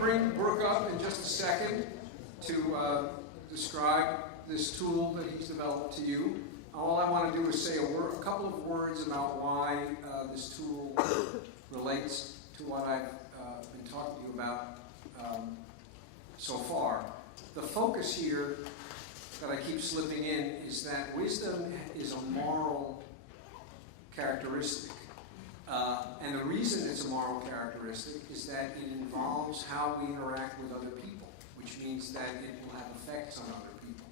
bring Brooke up in just a second to describe this tool that he's developed to you. All I want to do is say a couple of words about why this tool relates to what I've been talking to you about so far. The focus here that I keep slipping in is that wisdom is a moral characteristic. And the reason it's a moral characteristic is that it involves how we interact with other people, which means that it will have effects on other people.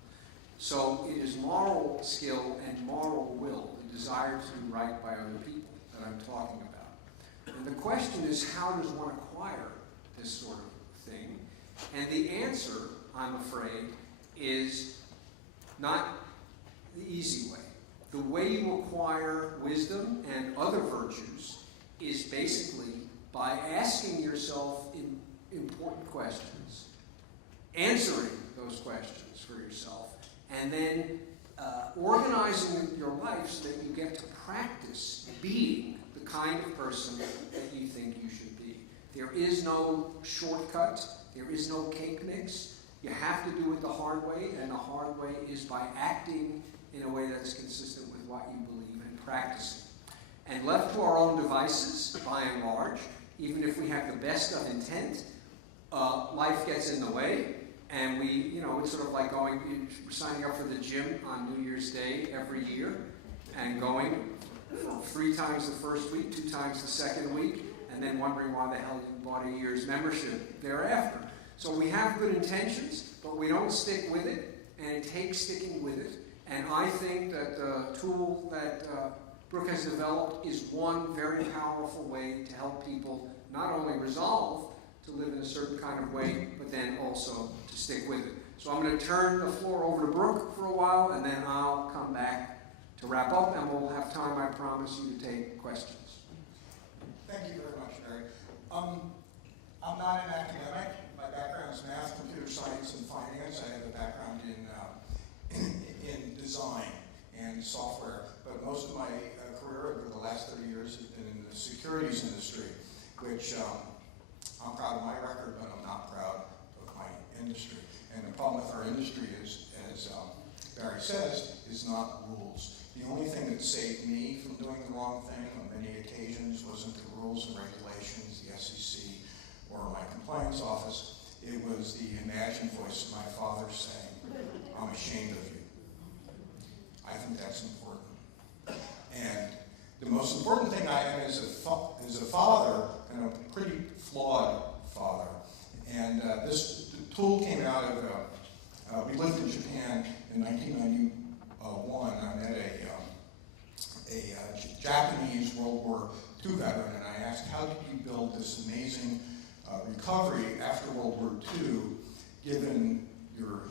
So it is moral skill and moral will, the desire to do right by other people that I'm talking about. And the question is, how does one acquire this sort of thing? And the answer, I'm afraid, is not the easy way. The way you acquire wisdom and other virtues is basically by asking yourself important questions, answering those questions for yourself, and then organizing your life so that you get to practice being the kind of person that you think you should be. There is no shortcut. There is no cake mix. You have to do it the hard way, and the hard way is by acting in a way that's consistent with what you believe and practicing. And left to our own devices, by and large, even if we have the best of intent, life gets in the way, and it's sort of like signing up for the gym on New Year's Day every year, and going 3 times the first week, 2 times the second week, and then wondering why the hell you bought a year's membership thereafter. So we have good intentions, but we don't stick with it, and it takes sticking with it. And I think that the tool that Brooke has developed is one very powerful way to help people not only resolve to live in a certain kind of way, but then also to stick with it. So I'm going to turn the floor over to Brooke for a while, and then I'll come back to wrap up, and we'll have time, I promise you, to take questions. Thank you very much, Barry. I'm not an academic. My background is math, computer science, and finance. I have a background in design and software, but most of my career over the last 30 years has been in the securities industry, which I'm proud of my record, but I'm not proud of my industry. And the problem with our industry is, as Barry says, is not rules. The only thing that saved me from doing the wrong thing on many occasions wasn't the rules and regulations, the SEC, or my compliance office. It was the imagined voice of my father saying, "I'm ashamed of you." I think that's important. And the most important thing I am is a father, and a pretty flawed father. And this tool came out of, we lived in Japan in 1991. I met a Japanese World War II veteran, and I asked, how did you build this amazing recovery after World War II, given your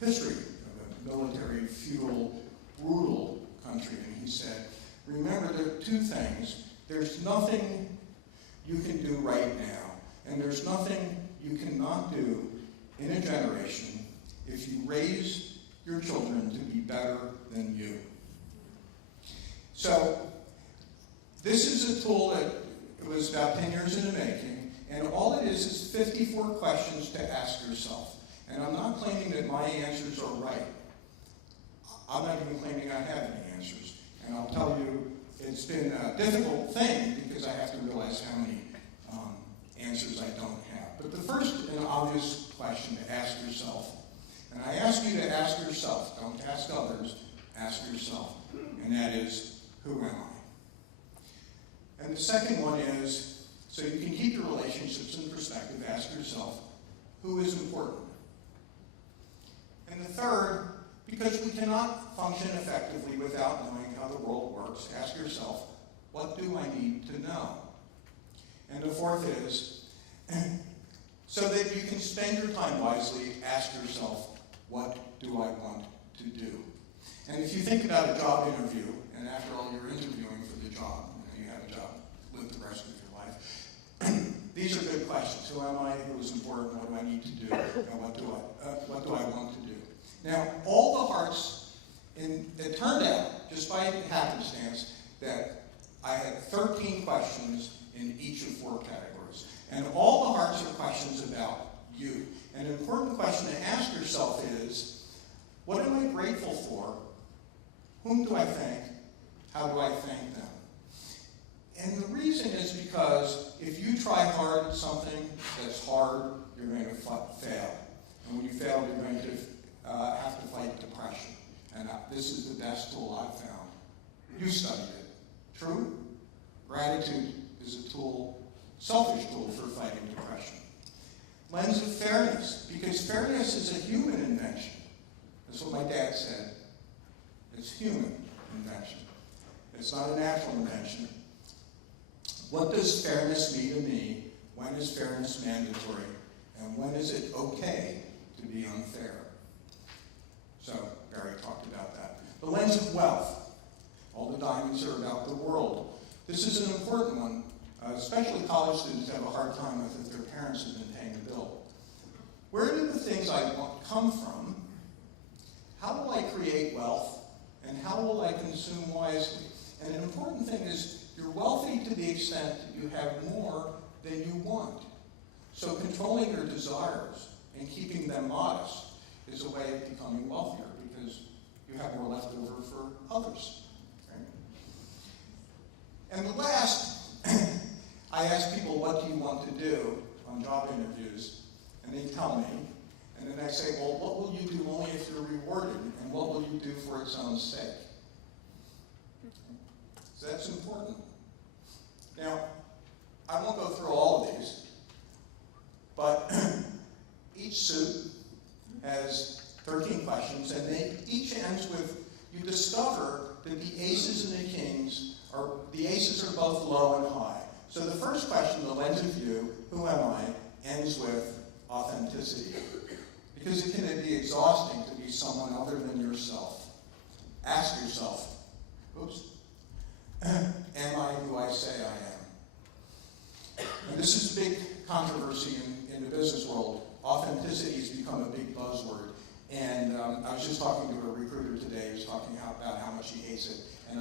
history of a military, feudal, brutal country? And he said, remember, there are 2 things. There's nothing you can do right now, and there's nothing you cannot do in a generation if you raise your children to be better than you. So this is a tool that was about 10 years in the making, and all it is 54 questions to ask yourself. And I'm not claiming that my answers are right. I'm not even claiming I have any answers. And I'll tell you, it's been a difficult thing because I have to realize how many answers I don't have. But the first and obvious question to ask yourself, and I ask you to ask yourself, don't ask others, ask yourself, and that is, who am I? And the second one is, so you can keep your relationships in perspective, ask yourself, who is important? And the third, because we cannot function effectively without knowing how the world works, ask yourself, what do I need to know? And the fourth is, so that you can spend your time wisely, ask yourself, what do I want to do? And if you think about a job interview, and after all you're interviewing for the job, you have a job, live the rest of your life, these are good questions. Who am I? Who is important? What do I need to do? And what do I want to do? Now, all the hearts, it turned out, just by happenstance, that I had 13 questions in each of 4 categories. And all the hearts are questions about you. An important question to ask yourself is, what am I grateful for? Whom do I thank? How do I thank them? And the reason is because if you try hard at something that's hard, you're going to fail. And when you fail, you're going to have to fight depression. And this is the best tool I've found. You studied it. True? Gratitude is a tool, selfish tool for fighting depression. Lens of fairness, because fairness is a human invention. That's what my dad said. It's human invention. It's not a natural invention. What does fairness mean to me? When is fairness mandatory? And when is it okay to be unfair? So, Barry talked about that. The lens of wealth. All the diamonds are about the world. This is an important one. Especially college students have a hard time with if their parents have been paying the bill. Where do the things I want come from? How will I create wealth? And how will I consume wisely? And an important thing is, you're wealthy to the extent that you have more than you want. So controlling your desires and keeping them modest is a way of becoming wealthier because you have more left over for others. Right? And the last, I ask people, what do you want to do on job interviews? And they tell me. And then I say, well, what will you do only if you're rewarded? And what will you do for its own sake? So that's important. Now, I won't go through all of these, but each suit has 13 questions, and they each ends with, you discover that the aces and the kings are, the aces are both low and high. So the first question, the lens of you, who am I, ends with authenticity. Because it can be exhausting to be someone other than yourself. Ask yourself, am I who I say I am? And this is a big controversy in the business world. Authenticity has become a big buzzword. And I was just talking to a recruiter today who was talking about how much he hates it. And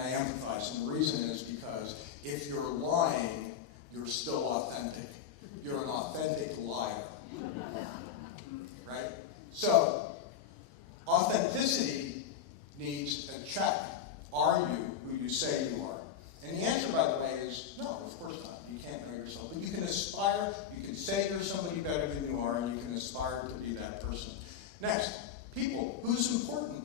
I empathize. And the reason is because if you're lying, you're still authentic. You're an authentic liar. Right? So, authenticity needs a check. Are you who you say you are? And the answer, by the way, is no, of course not. You can't know yourself. But you can aspire, you can say you're somebody better than you are, and you can aspire to be that person. Next, people. Who's important?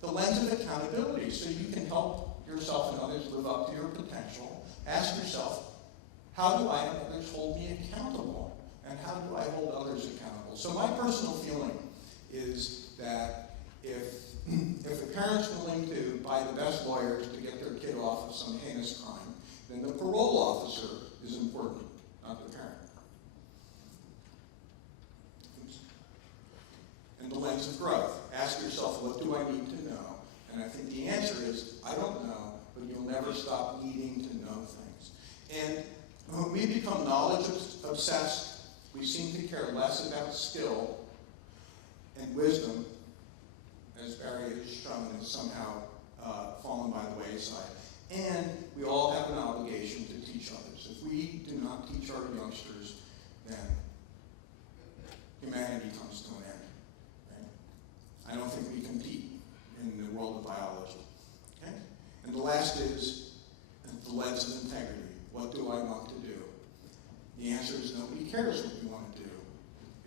The lens of accountability, so you can help yourself and others live up to your potential. Ask yourself, how do I and others hold me accountable? And how do I hold others accountable? So my personal feeling is that if a parent's willing to buy the best lawyers to get their kid off of some heinous crime, then the parole officer is important, not the parent. And the lens of growth. Ask yourself, what do I need to know? And I think the answer is, I don't know, but you'll never stop needing to know things. And when we become knowledge obsessed, we seem to care less about skill and wisdom, as Barry has shown, is somehow fallen by the wayside. And we all have an obligation to teach others. If we do not teach our youngsters, then humanity comes to an end. Right? I don't think we compete in the world of biology. Okay? And the last is the lens of integrity. What do I want to do? The answer is nobody cares what you want to do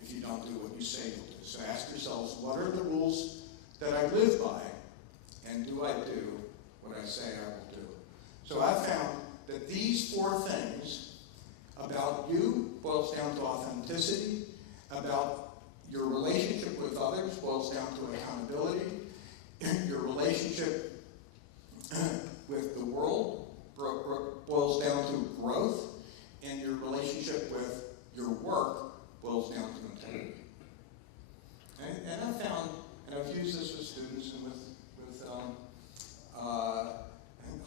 if you don't do what you say you'll do. So ask yourselves, what are the rules that I live by, and do I do what I say I will do? So I found that these four things about you boils down to authenticity, about your relationship with others boils down to accountability, your relationship with the world boils down to growth, and your relationship with your work boils down to integrity. And I found, and I've used this with students and with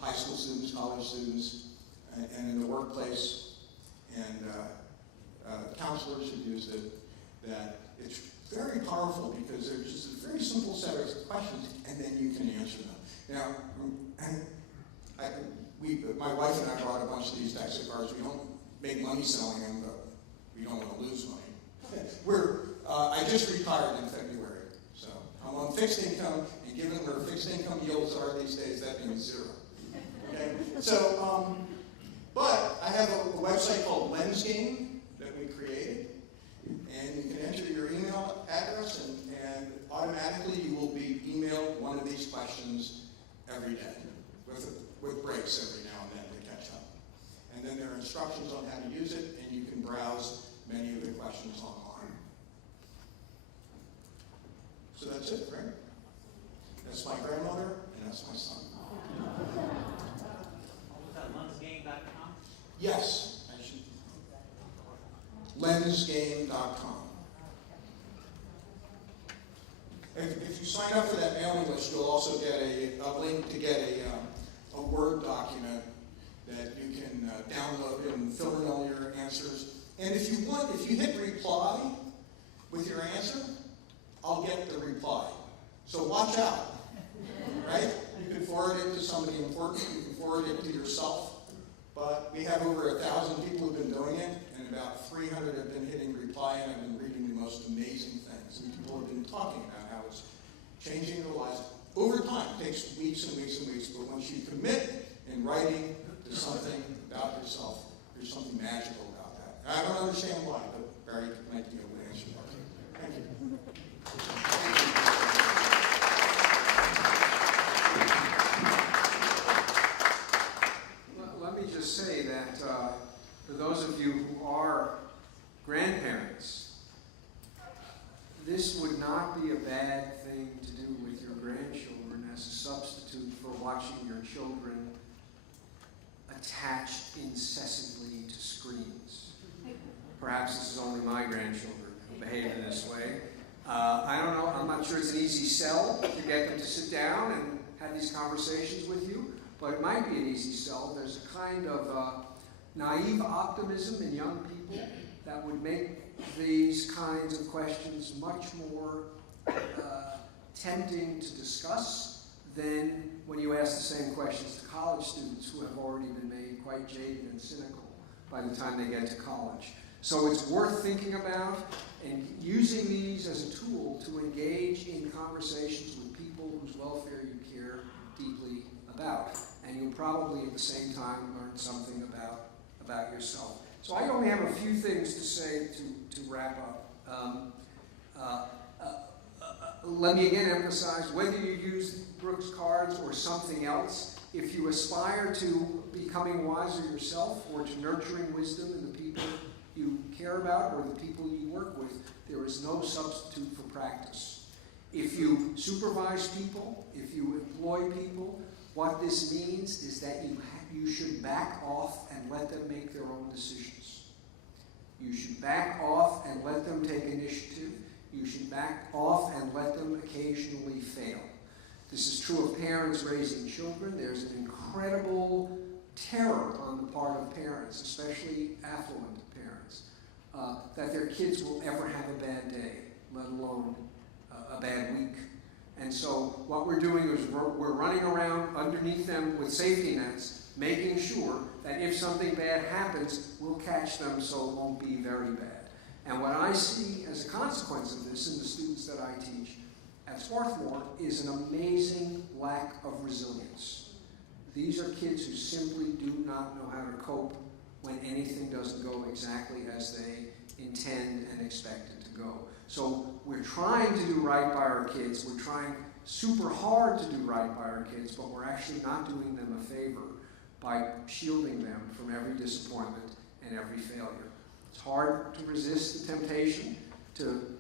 high school students, college students, and in the workplace, and counselors have used it, that it's very powerful because there's just a very simple set of questions, and then you can answer them. Now, my wife and I brought a bunch of these decks of cards. We don't make money selling them, but we don't want to lose money. I just retired in February, so I'm on fixed income, and given where fixed income yields are these days, that means zero. Okay? So, but I have a website called Lens Game that we created, and you can enter your email address, and automatically you will be emailed one of these questions every day, with breaks every now and then to catch up. And then there are instructions on how to use it, and you can browse many of the questions online. So that's it, right? That's my grandmother, and that's my son. Was that lensgame.com? Yes, I should. Lensgame.com. If you sign up for that mailing list, you'll also get a link to get a Word document that you can download and fill in all your answers. And if you hit reply with your answer, I'll get the reply. So watch out, right? You can forward it to somebody important, you can forward it to yourself, but we have over 1,000 people who've been doing it, and about 300 have been hitting reply, and I've been reading the most amazing things. And people have been talking about how it's changing their lives. Over time, it takes weeks and weeks and weeks, but once you commit in writing to something about yourself, there's something magical about that. I don't understand why, but Barry might be able to answer that. Thank you. Let me just say that for those of you who are grandparents, this would not be a bad thing to do with your grandchildren as a substitute for watching your children attached incessantly to screens. Perhaps this is only my grandchildren who behave in this way. I don't know, I'm not sure it's an easy sell to get them to sit down and have these conversations with you, but it might be an easy sell. There's a kind of naive optimism in young people that would make these kinds of questions much more tempting to discuss than when you ask the same questions to college students who have already been made quite jaded and cynical by the time they get to college. So it's worth thinking about and using these as a tool to engage in conversations with people whose welfare you care deeply about. And you'll probably at the same time learn something about yourself. So I only have a few things to say to wrap up. Let me again emphasize, whether you use Brooke's cards or something else, if you aspire to becoming wiser yourself or to nurturing wisdom in the people you care about or the people you work with, there is no substitute for practice. If you supervise people, if you employ people, what this means is that you should back off and let them make their own decisions. You should back off and let them take initiative. You should back off and let them occasionally fail. This is true of parents raising children. There's an incredible terror on the part of parents, especially affluent parents, that their kids will ever have a bad day, let alone a bad week. And so what we're doing is we're running around underneath them with safety nets, making sure that if something bad happens, we'll catch them so it won't be very bad. And what I see as a consequence of this in the students that I teach at Swarthmore is an amazing lack of resilience. These are kids who simply do not know how to cope when anything doesn't go exactly as they intend and expect it to go. So we're trying to do right by our kids. We're trying super hard to do right by our kids, but we're actually not doing them a favor by shielding them from every disappointment and every failure. It's hard to resist the temptation to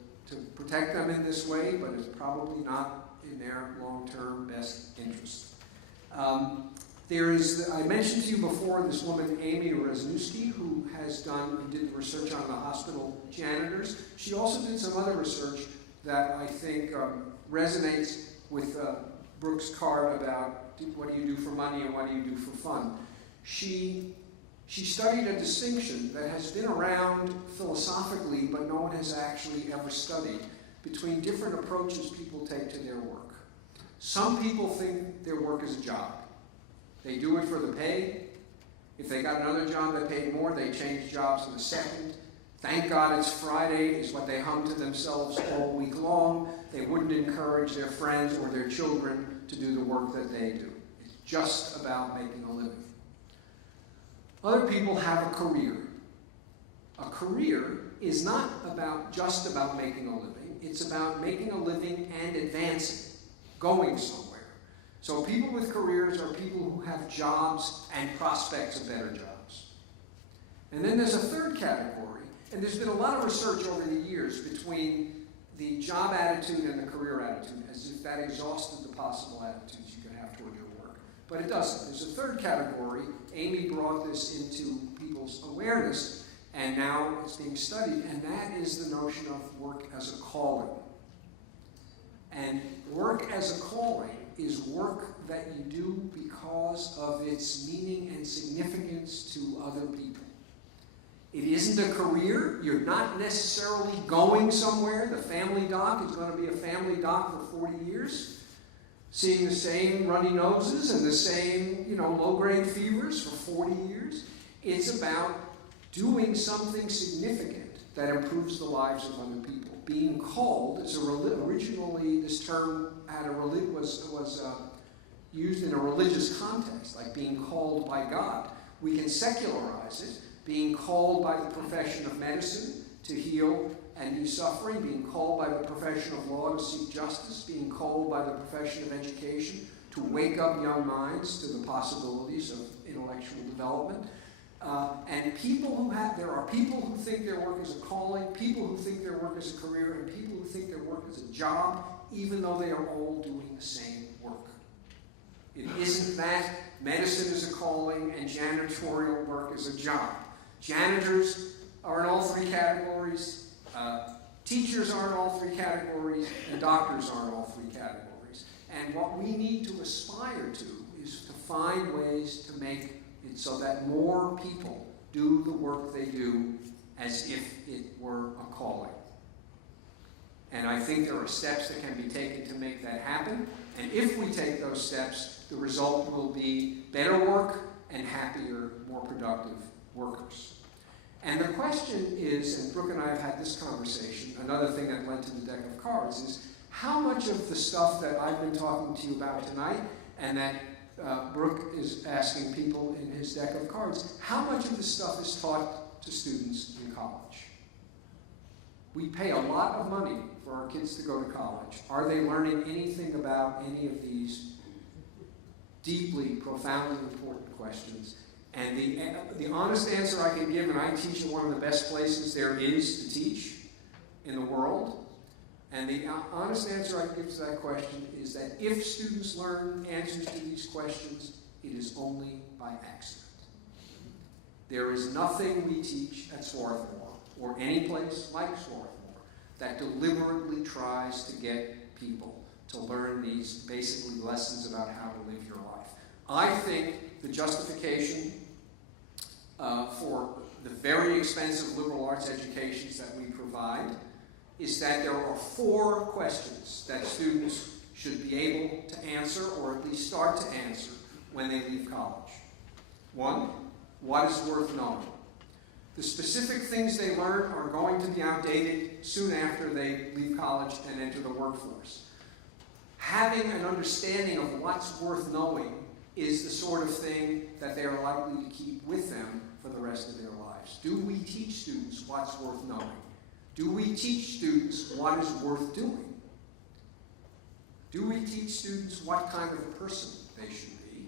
protect them in this way, but it's probably not in their long-term best interest. I mentioned to you before this woman, Amy Rezniewski, who did research on the hospital janitors. She also did some other research that I think resonates with Brooke's card about what do you do for money and what do you do for fun. She studied a distinction that has been around philosophically, but no one has actually ever studied, between different approaches people take to their work. Some people think their work is a job. They do it for the pay. If they got another job that paid more, they changed jobs in a second. Thank God it's Friday is what they hum to themselves all week long. They wouldn't encourage their friends or their children to do the work that they do. It's just about making a living. Other people have a career. A career is not just about making a living. It's about making a living and advancing, going somewhere. So people with careers are people who have jobs and prospects of better jobs. And then there's a third category, and there's been a lot of research over the years between the job attitude and the career attitude, as if that exhausted the possible attitudes you could have toward your work. But it doesn't. There's a third category. Amy brought this into people's awareness, and now it's being studied, and that is the notion of work as a calling. And work as a calling is work that you do because of its meaning and significance to other people. It isn't a career. You're not necessarily going somewhere. The family doc is going to be a family doc for 40 years, seeing the same runny noses and the same, low-grade fevers for 40 years. It's about doing something significant that improves the lives of other people. Being called is originally this term was used in a religious context, like being called by God. We can secularize it. Being called by the profession of medicine to heal and ease suffering, being called by the profession of law to seek justice, being called by the profession of education to wake up young minds to the possibilities of intellectual development. And there are people who think their work is a calling, people who think their work is a career, and people who think their work is a job, even though they are all doing the same work. It isn't that medicine is a calling and janitorial work is a job. Janitors are in all three categories, teachers are in all three categories, and doctors are in all three categories. And what we need to aspire to is to find ways to make it so that more people do the work they do as if it were a calling. And I think there are steps that can be taken to make that happen. And if we take those steps, the result will be better work and happier, more productive workers. And the question is, and Brooke and I have had this conversation, another thing that led to the deck of cards is, how much of the stuff that I've been talking to you about tonight, and that Brooke is asking people in his deck of cards, how much of this stuff is taught to students in college? We pay a lot of money for our kids to go to college. Are they learning anything about any of these deeply, profoundly important questions? And the honest answer I can give, and I teach in one of the best places there is to teach in the world, and the honest answer I can give to that question is that if students learn answers to these questions, it is only by accident. There is nothing we teach at Swarthmore, or any place like Swarthmore, that deliberately tries to get people to learn these basically lessons about how to live your life. I think the justification for the very expensive liberal arts educations that we provide is that there are 4 questions that students should be able to answer, or at least start to answer, when they leave college. 1, what is worth knowing? The specific things they learn are going to be outdated soon after they leave college and enter the workforce. Having an understanding of what's worth knowing is the sort of thing that they are likely to keep with them for the rest of their lives. Do we teach students what's worth knowing? Do we teach students what is worth doing? Do we teach students what kind of person they should be?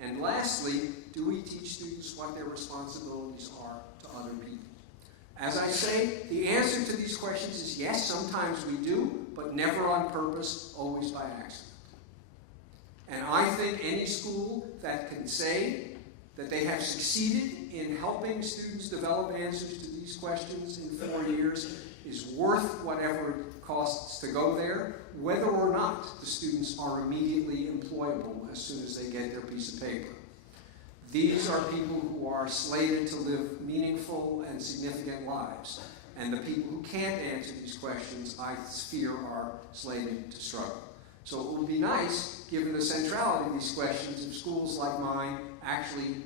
And lastly, do we teach students what their responsibilities are to other people? As I say, the answer to these questions is yes, sometimes we do, but never on purpose, always by accident. And I think any school that can say that they have succeeded in helping students develop answers to these questions in 4 years is worth whatever it costs to go there, whether or not the students are immediately employable as soon as they get their piece of paper. These are people who are slated to live meaningful and significant lives. And the people who can't answer these questions, I fear, are slated to struggle. So it would be nice, given the centrality of these questions, if schools like mine actually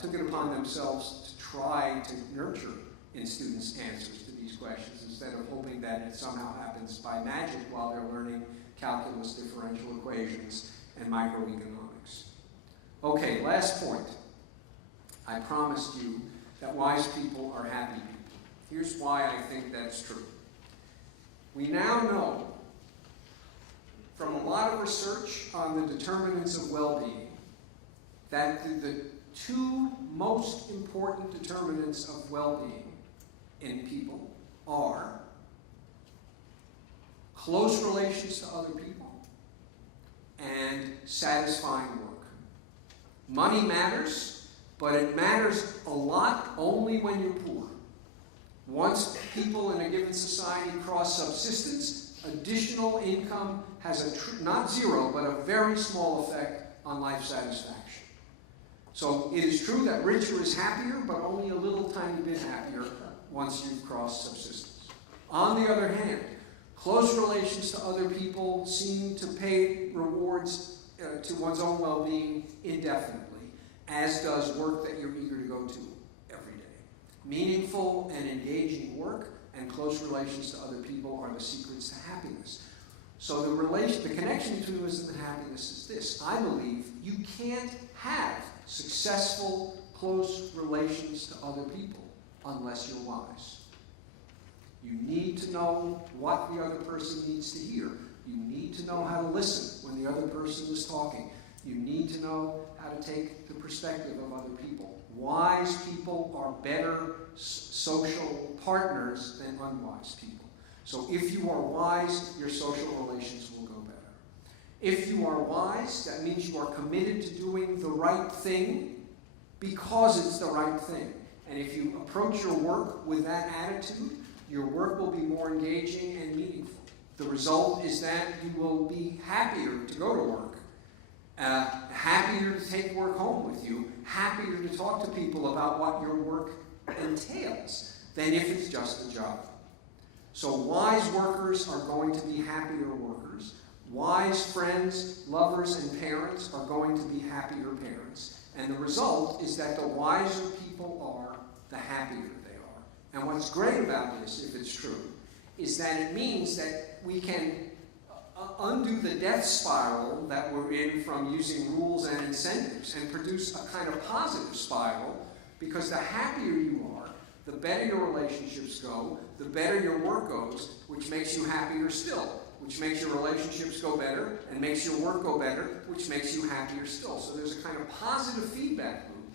took it upon themselves to try to nurture in students answers to these questions instead of hoping that it somehow happens by magic while they're learning calculus, differential equations, and microeconomics. Okay, last point. I promised you that wise people are happy people. Here's why I think that's true. We now know from a lot of research on the determinants of well-being that the two most important determinants of well-being in people are close relations to other people and satisfying work. Money matters, but it matters a lot only when you're poor. Once people in a given society cross subsistence, additional income has not zero, but a very small effect on life satisfaction. So it is true that richer is happier, but only a little tiny bit happier once you've crossed subsistence. On the other hand, close relations to other people seem to pay rewards to one's own well-being indefinitely, as does work that you're eager to go to every day. Meaningful and engaging work and close relations to other people are the secrets to happiness. So the connection between wisdom and happiness is this. I believe you can't have successful, close relations to other people unless you're wise. You need to know what the other person needs to hear. You need to know how to listen when the other person is talking. You need to know how to take the perspective of other people. Wise people are better social partners than unwise people. So if you are wise, your social relations will go better. If you are wise, that means you are committed to doing the right thing because it's the right thing. And if you approach your work with that attitude, your work will be more engaging and meaningful. The result is that you will be happier to go to work, happier to take work home with you, happier to talk to people about what your work entails than if it's just a job. So wise workers are going to be happier workers. Wise friends, lovers, and parents are going to be happier parents. And the result is that the wiser people are, the happier they are. And what's great about this, if it's true, is that it means that we can undo the death spiral that we're in from using rules and incentives and produce a kind of positive spiral, because the happier you are, the better your relationships go, the better your work goes, which makes you happier still, which makes your relationships go better and makes your work go better, which makes you happier still. So there's a kind of positive feedback loop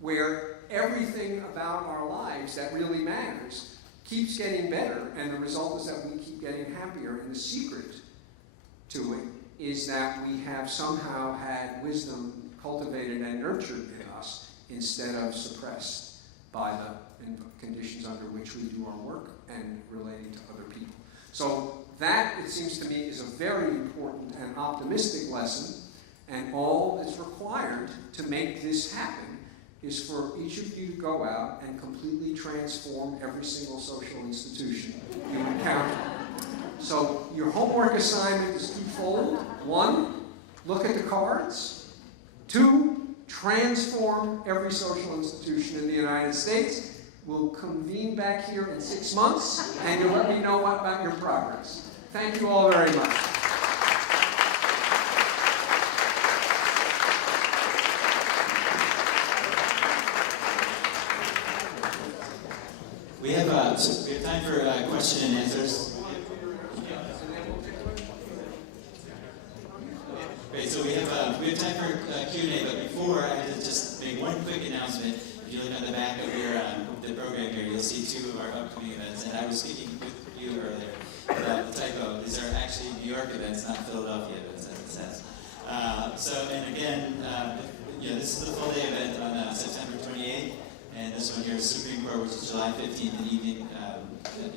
where everything about our lives that really matters keeps getting better, and the result is that we keep getting happier. And the secret to it is that we have somehow had wisdom cultivated and nurtured in us instead of suppressed by the conditions under which we do our work and relating to other people. So that, it seems to me, is a very important and optimistic lesson, and all that's required to make this happen is for each of you to go out and completely transform every single social institution you encounter. So your homework assignment is twofold. 1, look at the cards. 2, transform every social institution in the United States. We'll convene back here in 6 months, and you'll let me know about your progress. Thank you all very much. We have time for question and answers. Great, so we have time for Q&A, but before, I have to just make one quick announcement. If you look on the back of the program here, you'll see 2 of our upcoming events. And I was speaking with you earlier about the typo. These are actually New York events, not Philadelphia events, as it says. And again, this is the full day event on September 28th. And this one here is Supreme Court, which is July 15th, an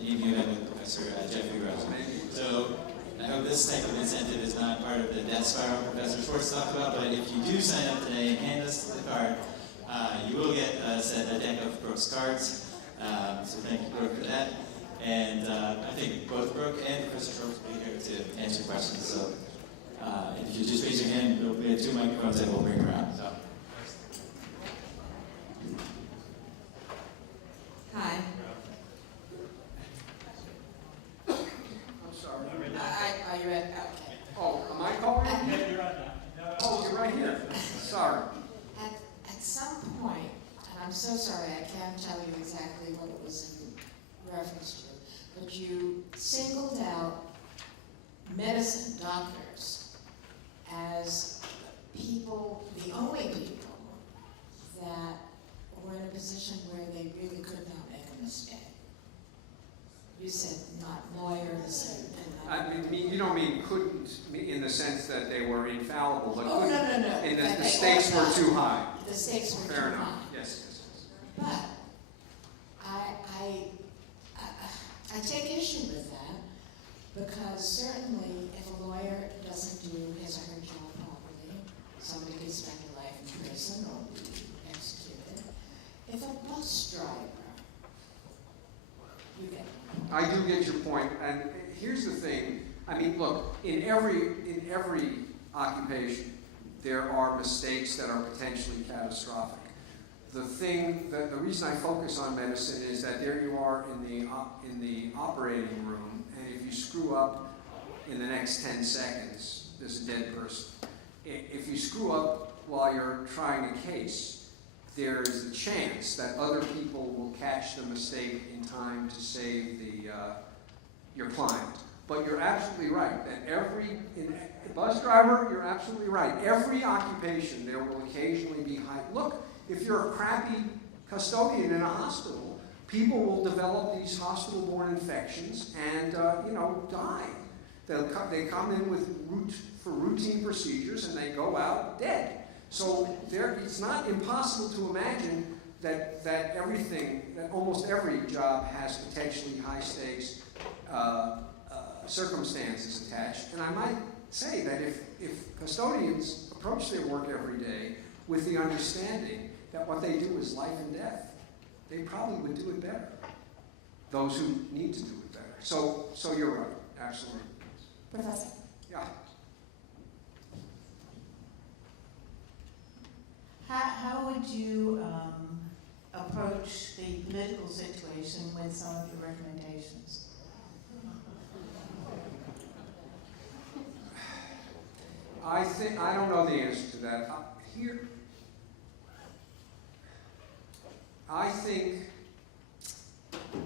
evening event with Professor Jeffrey Rose. So I hope this type of incentive is not part of the death spiral Professor Schwartz talked about, but if you do sign up today and hand us the card, you will get a deck of Brooke's cards. So thank you, Brooke, for that. And I think both Brooke and Professor Schwartz will be here to answer questions. So if you just raise your hand, we have 2 microphones that we'll bring around. So. Sorry. At some point, and I'm so sorry, I can't tell you exactly what it was in reference to, but you singled out medicine, doctors, as people, the only people that were in a position where they really could not make a mistake. You said not lawyers I mean, you don't mean couldn't in the sense that they were infallible, but Oh, couldn't, no. and But the they stakes were also- too high. The stakes were Fair too enough. high. Yes. But I take issue with that because certainly if a lawyer doesn't do his or her job properly, somebody could spend a life in prison or be executed. If a bus driver, you get it. I do get your point, and here's the thing. I mean, look, in every occupation, there are mistakes that are potentially catastrophic. The reason I focus on medicine is that there you are in the operating room, and if you screw up in the next 10 seconds, there's a dead person. If you screw up while you're trying a case, there's a chance that other people will catch the mistake in time to save your client. But you're absolutely right that bus driver, you're absolutely right. Every occupation there will occasionally be high. Look, if you're a crappy custodian in a hospital, people will develop these hospital-borne infections and die. They come in for routine procedures and they go out dead. So it's not impossible to imagine that almost every job has potentially high stakes circumstances attached. And I might say that if custodians approach their work every day with the understanding that what they do is life and death, they probably would do it better. Those who need to do it better. So you're right, absolutely. Professor. Yeah. How would you approach the political situation with some of your recommendations? I don't know the answer to that. I think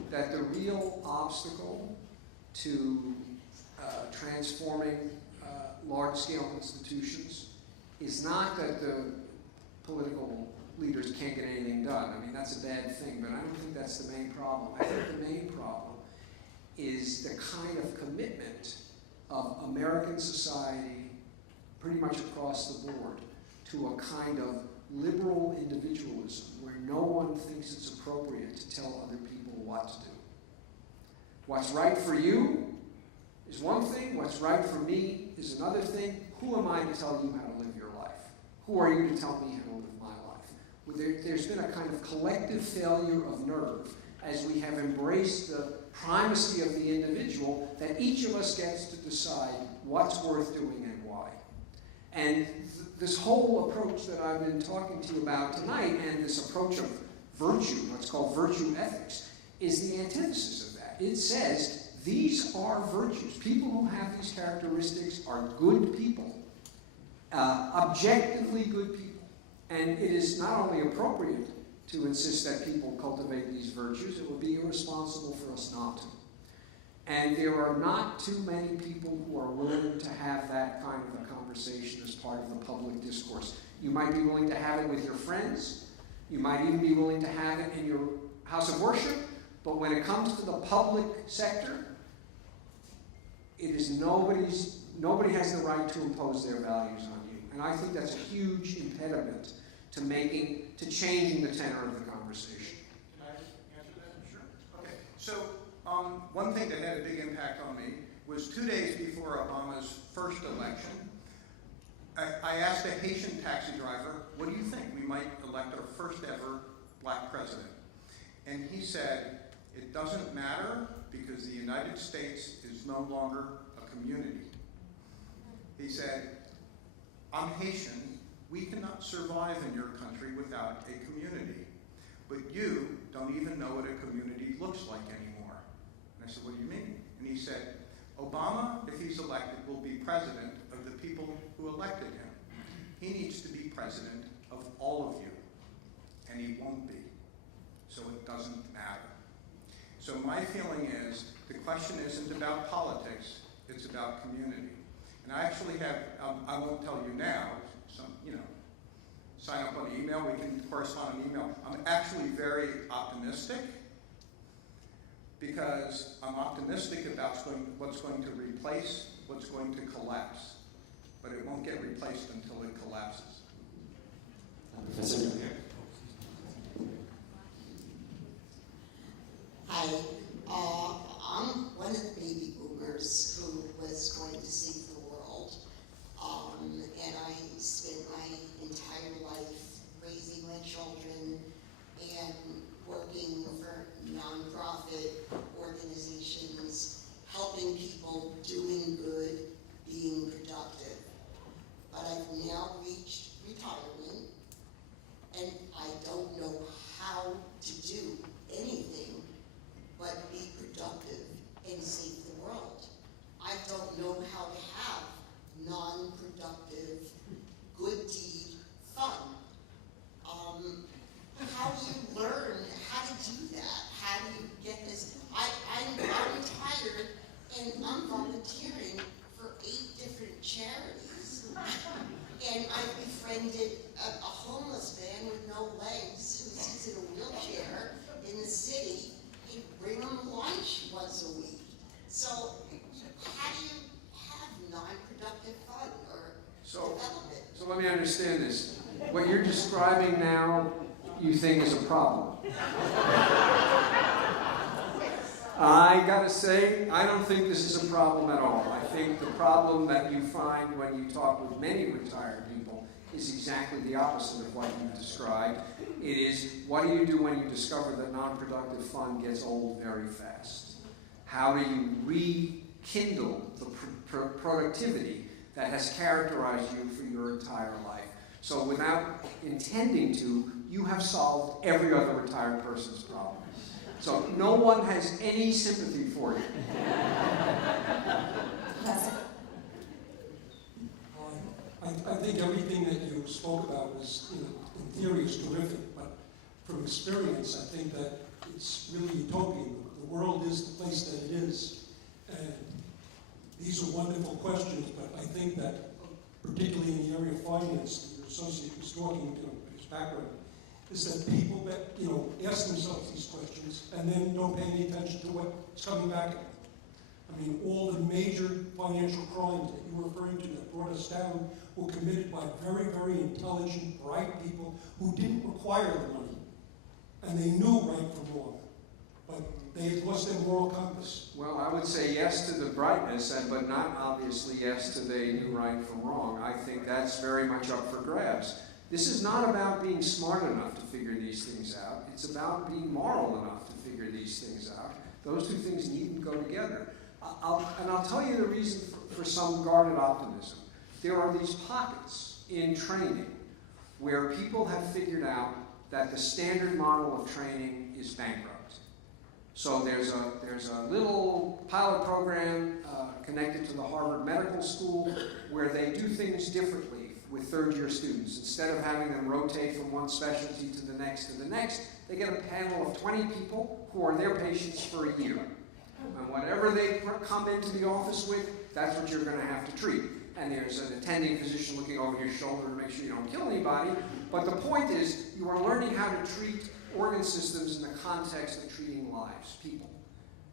that the real obstacle to transforming large-scale institutions is not that the political leaders can't get anything done. I mean, that's a bad thing, but I don't think that's the main problem. I think the main problem is the kind of commitment of American society pretty much across the board to a kind of liberal individualism where no one thinks it's appropriate to tell other people what to do. What's right for you is one thing, what's right for me is another thing. Who am I to tell you how to live your life? Who are you to tell me how to live my life? There's been a kind of collective failure of nerve as we have embraced the primacy of the individual that each of us gets to decide what's worth doing and why. And this whole approach that I've been talking to you about tonight, and this approach of virtue, what's called virtue ethics, is the antithesis of that. It says these are virtues. People who have these characteristics are good people, objectively good people. And it is not only appropriate to insist that people cultivate these virtues, it would be irresponsible for us not to. And there are not too many people who are willing to have that kind of a conversation as part of the public discourse. You might be willing to have it with your friends. You might even be willing to have it in your house of worship. But when it comes to the public sector, it is nobody has the right to impose their values on you. And I think that's a huge impediment to changing the tenor of the conversation. Can I answer that? Sure. Okay. So one thing that had a big impact on me was 2 days before Obama's first election, I asked a Haitian taxi driver, what do you think? We might elect our first ever black president. And he said, it doesn't matter because the United States is no longer a community. He said, I'm Haitian. We cannot survive in your country without a community. But you don't even know what a community looks like anymore. And I said, what do you mean? And he said, Obama, if he's elected, will be president of the people who elected him. He needs to be president of all of you, and he won't be, so it doesn't matter. So my feeling is, the question isn't about politics, it's about community. And I actually have, I won't tell you now, sign up on the email, we can correspond on email. I'm actually very optimistic, because I'm optimistic about what's going to replace what's going to collapse. But it won't get replaced until it collapses. Professor here. Hi, I'm one of the baby boomers who was going to save the world. And I spent my entire life raising my children and working for nonprofit organizations, helping people, doing good, being productive. But I've now reached retirement, and I don't know how to do anything but be productive and save the world. I don't know how to have non-productive, good deed fun. How do you learn how to do that? How do you get this? I'm retired and I'm volunteering for 8 different charities. And I've befriended a homeless man with no legs who sits in a wheelchair in the city and bring him lunch once a week. So how do you have non-productive fun or develop it? So let me understand this. What you're describing now, you think is a problem. I gotta say, I don't think this is a problem at all. I think the problem that you find when you talk with many retired people is exactly the opposite of what you've described. It is, what do you do when you discover that non-productive fun gets old very fast? How do you rekindle the productivity that has characterized you for your entire life? So without intending to, you have solved every other retired person's problem. So no one has any sympathy for you. I think everything that you spoke about was, in theory, is terrific, but from experience, I think that it's really utopian. The world is the place that it is, and these are wonderful questions, but I think that, particularly in the area of finance, your associate was talking his background, is that people that, ask themselves these questions and then don't pay any attention to what's coming back at them. I mean, all the major financial crimes that you were referring to that brought us down were committed by very, very intelligent, bright people who didn't require the money. And they knew right from wrong. But they had lost their moral compass. Well, I would say yes to the brightness, but not obviously yes to they knew right from wrong. I think that's very much up for grabs. This is not about being smart enough to figure these things out. It's about being moral enough to figure these things out. Those two things needn't go together. I'll tell you the reason for some guarded optimism. There are these pockets in training where people have figured out that the standard model of training is bankrupt. So there's a little pilot program connected to the Harvard Medical School where they do things differently with third-year students. Instead of having them rotate from one specialty to the next, they get a panel of 20 people who are their patients for a year. And whatever they come into the office with, that's what you're going to have to treat. And there's an attending physician looking over your shoulder to make sure you don't kill anybody. But the point is, you are learning how to treat organ systems in the context of treating lives, people.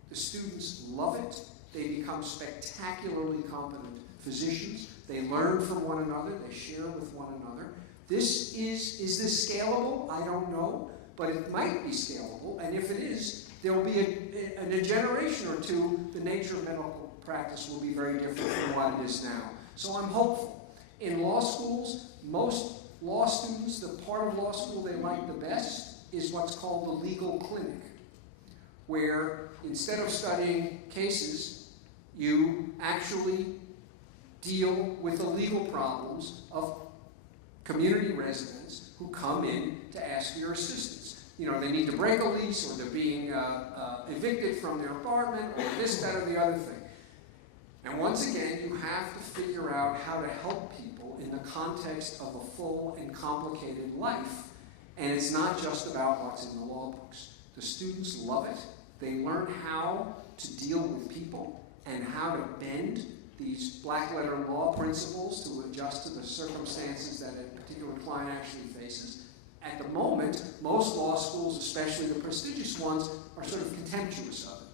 The students love it. They become spectacularly competent physicians. They learn from one another. They share with one another. Is this scalable? I don't know. But it might be scalable. And if it is, there will be in a generation or two, the nature of medical practice will be very different from what it is now. So I'm hopeful. In law schools, most law students, the part of law school they like the best is what's called the legal clinic, where instead of studying cases, you actually deal with the legal problems of community residents who come in to ask for your assistance. They need to break a lease, or they're being evicted from their apartment, or this, that, or the other thing. And once again, you have to figure out how to help people valuable in the context of a full and complicated life, and it's not just about what's in the law books. The students love it. They learn how to deal with people and how to bend these black letter law principles to adjust to the circumstances that a particular client actually faces. At the moment, most law schools, especially the prestigious ones, are sort of contemptuous of it.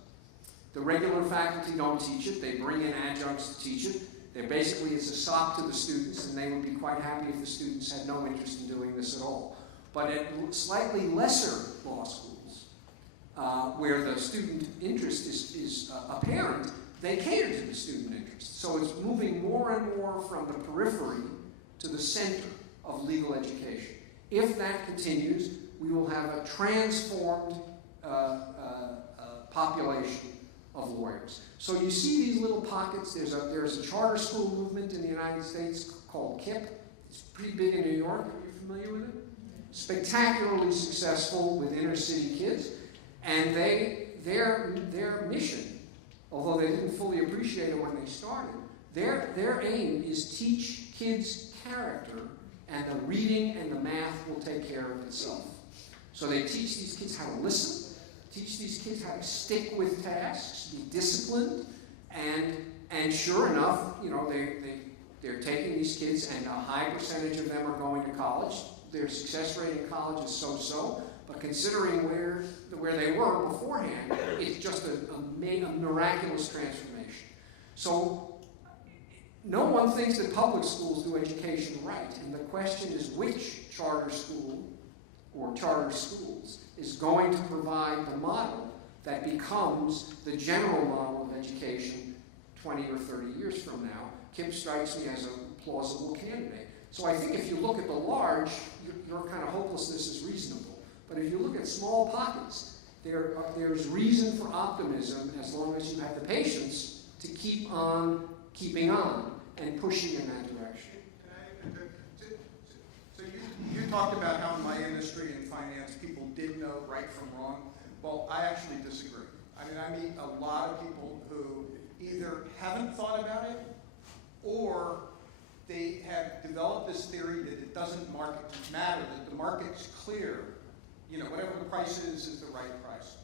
The regular faculty don't teach it. They bring in adjuncts to teach it. They're basically, it's a sop to the students, and they would be quite happy if the students had no interest in doing this at all. But at slightly lesser law schools, where the student interest is apparent, they cater to the student interest. So it's moving more and more from the periphery to the center of legal education. If that continues, we will have a transformed population of lawyers. So you see these little pockets. There's a charter school movement in the United States called KIP. It's pretty big in New York. Are you familiar with it? Spectacularly successful with inner city kids. And their mission, although they didn't fully appreciate it when they started, their aim is teach kids character, and the reading and the math will take care of itself. So they teach these kids how to listen, teach these kids how to stick with tasks, be disciplined, and sure enough, you know, they're taking these kids, and a high percentage of them are going to college. Their success rate in college is so-so, but considering where they were beforehand, it's just a miraculous transformation. So no one thinks that public schools do education right, and the question is which charter school or charter schools is going to provide the model that becomes the general model of education 20 or 30 years from now. KIP strikes me as a plausible candidate. So I think if you look at the large, your kind of hopelessness is reasonable. But if you look at small pockets, there's reason for optimism as long as you have the patience to keep on keeping on and pushing in that direction. So you talked about how in my industry in finance people did know right from wrong. Well, I actually disagree. I mean, I meet a lot of people who either haven't thought about it or they have developed this theory that it doesn't matter, that the market's clear. You know, whatever the price is the right price.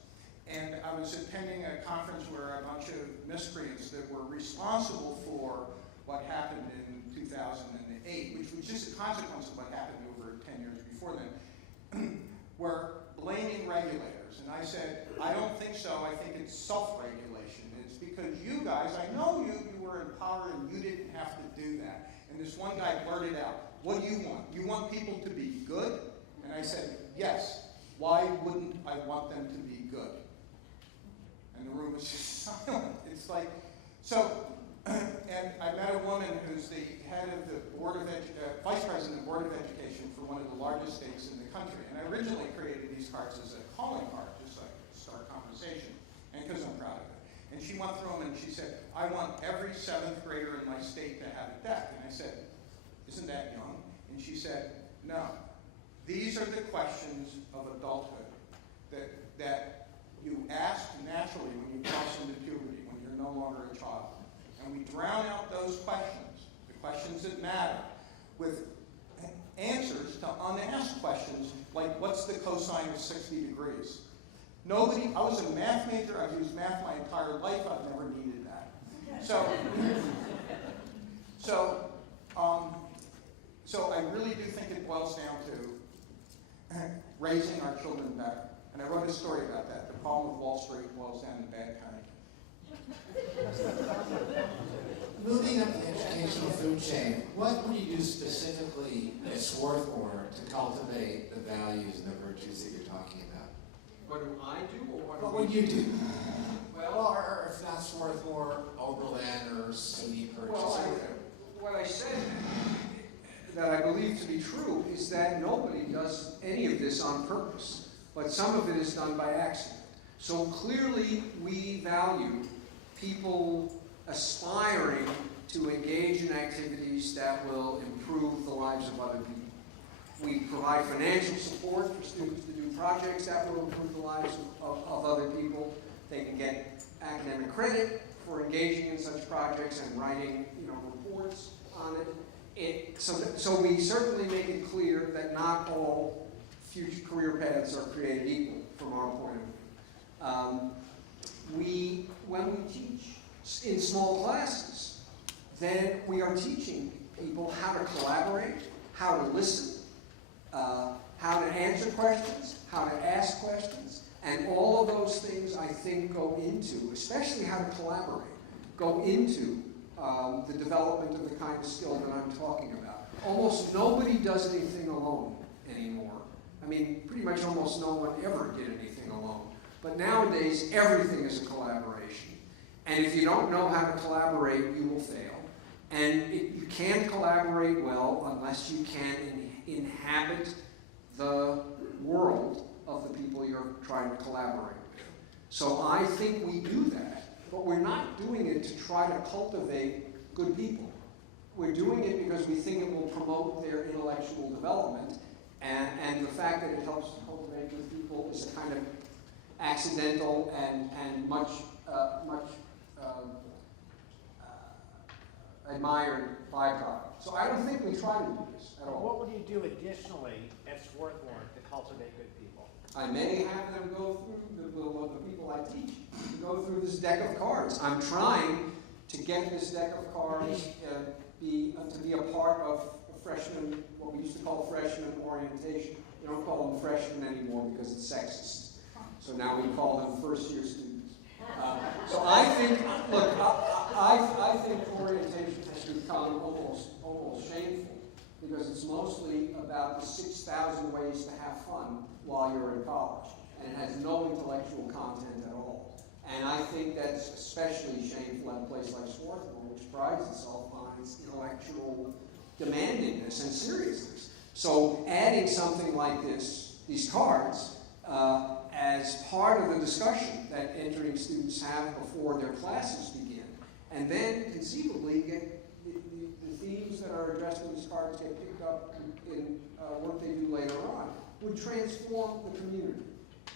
And I was attending a conference where a bunch of miscreants that were responsible for what happened in 2008, which was just a consequence of what happened over 10 years before then, were blaming regulators. And I said, I don't think so. I think it's self-regulation. It's because you guys, I know you were in power and you didn't have to do that. And this one guy blurted out, what do you want? You want people to be good? And I said, yes. Why wouldn't I want them to be good? And the room was just silent. It's like, so, and I met a woman who's the head of the vice president of the Board of Education for one of the largest states in the country. And I originally created these cards as a calling card, just like to start conversation, and because I'm proud of it. And she went through them and she said, I want every 7th grader in my state to have a deck. And I said, isn't that young? And she said, no. These are the questions of adulthood that you ask naturally when you cross into puberty, when you're no longer a child. And we drown out those questions, the questions that matter, with answers to unasked questions like, what's the cosine of 60 degrees? Nobody, I was a math major, I've used math my entire life, I've never needed that. So I really do think it boils down to raising our children better. And I wrote a story about that. The problem with Wall Street boils down to bad cunning. Moving up the educational food chain, what would you do specifically at Swarthmore to cultivate the values and the virtues that you're talking about? What do I do, or What would you do? Well, or if not Swarthmore, Oberlin, or SUNY Purchase. Well, what I said that I believe to be true is that nobody does any of this on purpose, but some of it is done by accident. So clearly we value people aspiring to engage in activities that will improve the lives of other people. We provide financial support for students to do projects that will improve the lives of other people. They can get academic credit for engaging in such projects and writing, reports on it. So we certainly make it clear that not all future career paths are created equal from our point of view. When we teach in small classes, then we are teaching people how to collaborate, how to listen, how to answer questions, how to ask questions, and all of those things I think go into, especially how to collaborate, go into the development of the kind of skill that I'm talking about. Almost nobody does anything alone anymore. I mean, pretty much almost no one ever did anything alone. But nowadays, everything is a collaboration. And if you don't know how to collaborate, you will fail. And you can't collaborate well unless you can inhabit the world of the people you're trying to collaborate with. So I think we do that, but we're not doing it to try to cultivate good people. We're doing it because we think it will promote their intellectual development, and the fact that it helps to cultivate good people is a kind of accidental and much admired byproduct. So I don't think we try to do this at all. What would you do additionally at Swarthmore to cultivate good people? I may have them go through, the people I teach, to go through this deck of cards. I'm trying to get this deck of cards to be a part of a freshman, what we used to call freshman orientation. We don't call them freshmen anymore because it's sexist. So now we call them first-year students. So I think, look, I think orientation has become almost shameful because it's mostly about the 6,000 ways to have fun while you're in college, and it has no intellectual content at all. And I think that's especially shameful at a place like Swarthmore, which prides itself on its intellectual demandingness and seriousness. So adding something like this, these cards, as part of the discussion that entering students have before their classes begin, and then conceivably get the themes that are addressed in these cards get picked up in work they do later on, would transform the community.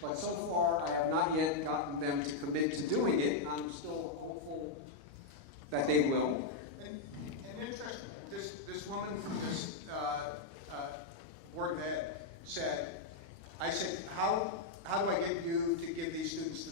But so far, I have not yet gotten them to commit to doing it. I'm still hopeful that they will. And interesting, this woman from this Board of Ed said, I said, how do I get you to give these students to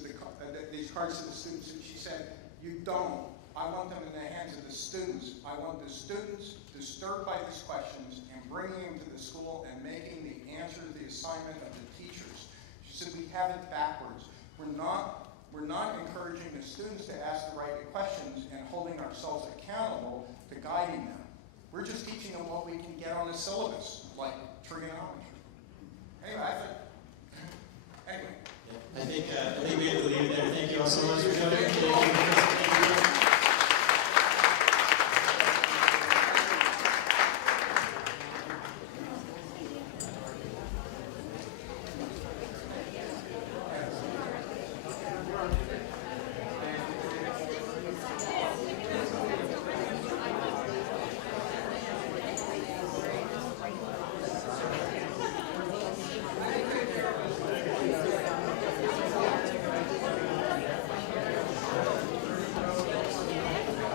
these cards to the students? And she said, you don't. I want them in the hands of the students. I want the students disturbed by these questions and bringing them to the school and making the answer to the assignment of the teachers. She said, we have it backwards. We're not encouraging the students to ask the right questions and holding ourselves accountable to guiding them. We're just teaching them what we can get on the syllabus, like trigonometry. Anyway, I think we have to leave it there. Thank you all so much for coming.